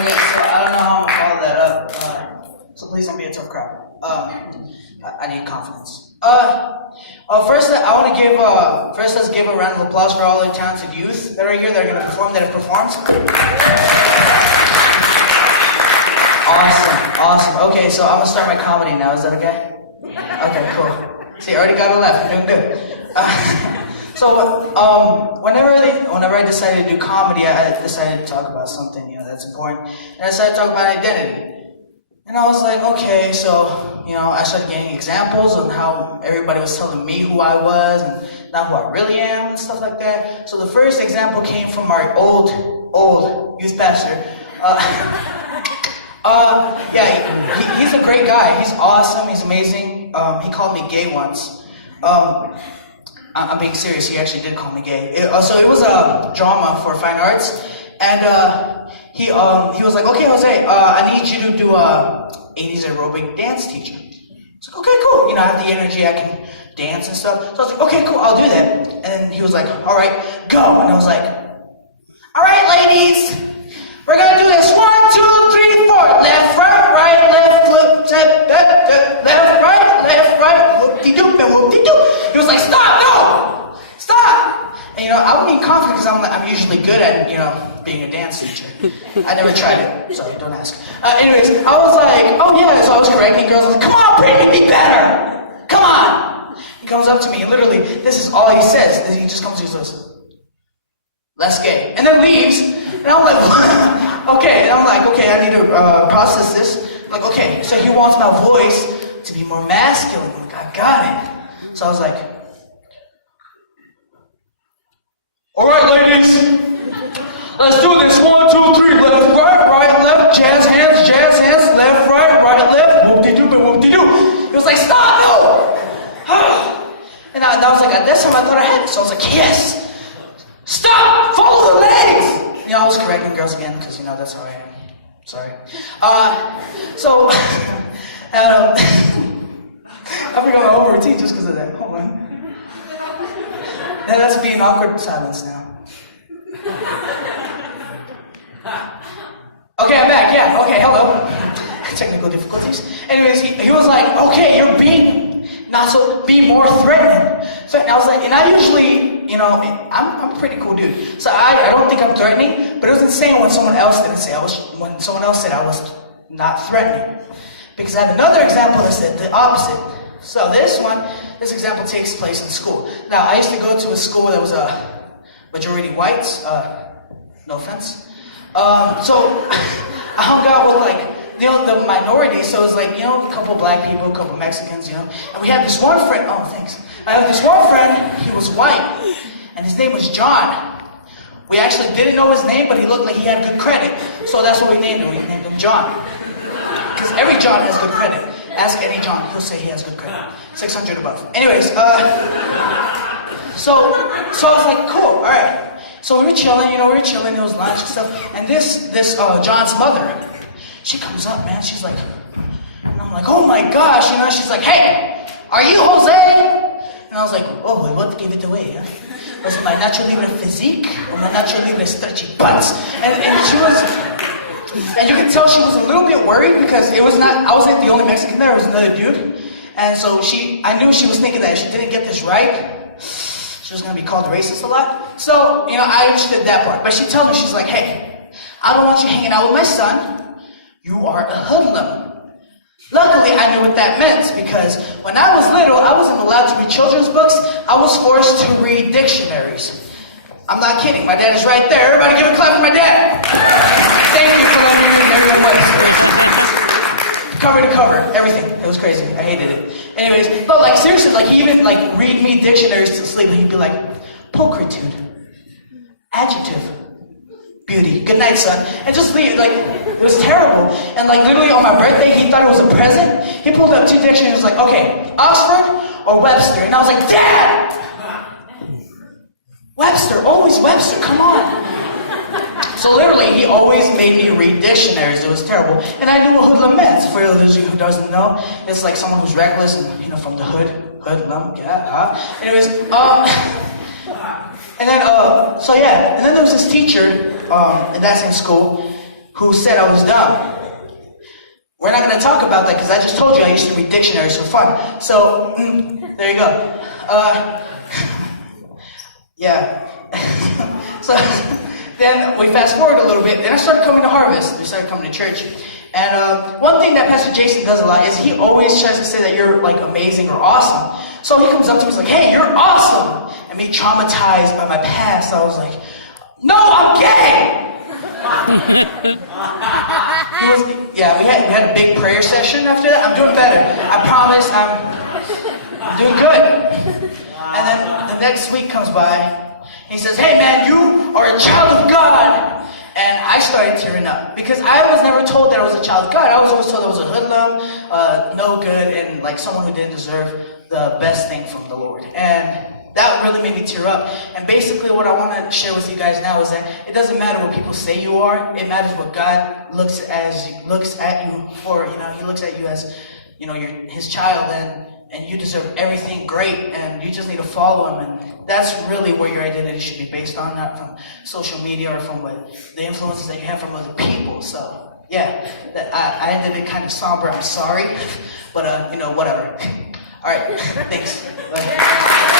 Okay, so I don't know how I'm gonna follow that up. So please don't be a tough crowd. I need confidence. First, I want to give let's give a round of applause for all the talented youth that are here that are gonna perform, that have performed. Awesome. Okay, so I'm gonna start my comedy now. Is that okay? Okay, cool. See, I already got a laugh. I'm doing good. Whenever I decided to do comedy, I decided to talk about something, that's important. And I decided to talk about identity. And I was like, okay, so, I started getting examples of how everybody was telling me who I was and not who I really am and stuff like that. So the first example came from our old youth pastor. He's a great guy. He's awesome. He's amazing. He called me gay once. I'm being serious. He actually did call me gay. It was a drama for fine arts, and he was like, "Okay, Jose, I need you to do a 80s aerobic dance teacher." It's like, "Okay, cool. I have the energy. I can dance and stuff." So I was like, "Okay, cool. I'll do that." And then he was like, "All right, go." And I was like, "All right, ladies, we're gonna do this. 1, 2, 3, 4. Left, right, left, flip, left, right, whoop-de-doo, and whoop-de-doo." He was like, "Stop, no! Stop!" And I would be confident because I'm usually good at, being a dance teacher. I never tried it, so don't ask. Anyways, I was like, oh yeah, so I was correcting girls. I was like, "Come on, Brittany, be better! Come on!" He comes up to me and literally, this is all he says. He just comes to me and says, "Less gay," and then leaves. And I'm like, okay. And I'm like, okay, I need to process this. I'm like, okay, so he wants my voice to be more masculine. I'm like, I got it. So I was like, "All right, ladies, let's do this. 1, 2, 3, left, right, left, jazz hands, left, right, left, whoop-de-doo, whoop-de-doo." He was like, "Stop, no!" And I was like, at this time I thought I had it. So I was like, yes, stop, follow the legs. I was correcting girls again because, that's how I am. Sorry. I forgot my whole routine just because of that. Hold on. Now that's being awkward silence now. Okay, I'm back. Yeah, okay, hello. Technical difficulties. Anyways, he was like, "Okay, you're being be more threatening." So I was like, and I usually, I'm a pretty cool dude. So I don't think I'm threatening, but it was insane when someone else didn't say when someone else said I was not threatening. Because I have another example that said the opposite. So this example takes place in school. Now, I used to go to a school that was majority whites. No offense. So I hung out with the minority. So it was a couple black people, a couple Mexicans, and we had this one friend. Oh, thanks. I have this one friend. He was white, and his name was John. We actually didn't know his name, but he looked like he had good credit. So that's what we named him. We named him John. Because every John has good credit. Ask any John, he'll say he has good credit. 600 above. Anyways, so I was like, cool, all right. So we were chilling, it was lunch and stuff. And this John's mother, she comes up, man. She's like, and I'm like, oh my gosh, she's like, "Hey, are you Jose?" And I was like, "Oh, what gave it away? Huh? Was it my natural libre physique or my natural libre stretchy butts?" And she was, and you can tell she was a little bit worried because I wasn't the only Mexican there, it was another dude. And so I knew she was thinking that if she didn't get this right, she was going to be called racist a lot. So, I understood that part. But she tells me, she's like, "Hey, I don't want you hanging out with my son. You are a hoodlum." Luckily, I knew what that meant because when I was little, I wasn't allowed to read children's books. I was forced to read dictionaries. I'm not kidding. My dad is right there. Everybody give a clap for my dad. Thank you for letting me read every place. Cover to cover, everything. It was crazy. I hated it. Anyways, but seriously, he even read me dictionaries to sleep. He'd be like, "Pulchritude, adjective, beauty, good night, son," and just leave. It was terrible. And literally on my birthday, he thought it was a present. He pulled up 2 dictionaries. Like, "Okay, Oxford or Webster?" And I was like, "Dad, Webster, always Webster. Come on." So literally, he always made me read dictionaries. It was terrible. And I knew what hoodlum meant. For those of you who doesn't know, it's like someone who's reckless and, from the hood. Hoodlum, yeah. Anyways, and then there was this teacher in that same school who said I was dumb. We're not going to talk about that because I just told you I used to read dictionaries for fun. So, there you go. Yeah. So, then we fast forward a little bit. Then I started coming to Harvest. We started coming to church. And one thing that Pastor Jason does a lot is he always tries to say that you're like amazing or awesome. So he comes up to me, he's like, hey, you're awesome. And me traumatized by my past, I was like, no, I'm gay. We had a big prayer session after that. I'm doing better. I promise I'm doing good. And then the next week comes by, and he says, hey man, you are a child of God. And I started tearing up because I was never told that I was a child of God. I was always told I was a hoodlum, no good, and like someone who didn't deserve the best thing from the Lord. And that really made me tear up. And basically what I want to share with you guys now is that it doesn't matter what people say you are. It matters what God looks at you for. He looks at you as, you're his child, and you deserve everything great, and you just need to follow him. And that's really where your identity should be based on, not from social media or from the influences that you have from other people. So yeah, I ended it kind of somber. I'm sorry, but whatever. All right, thanks. Bye.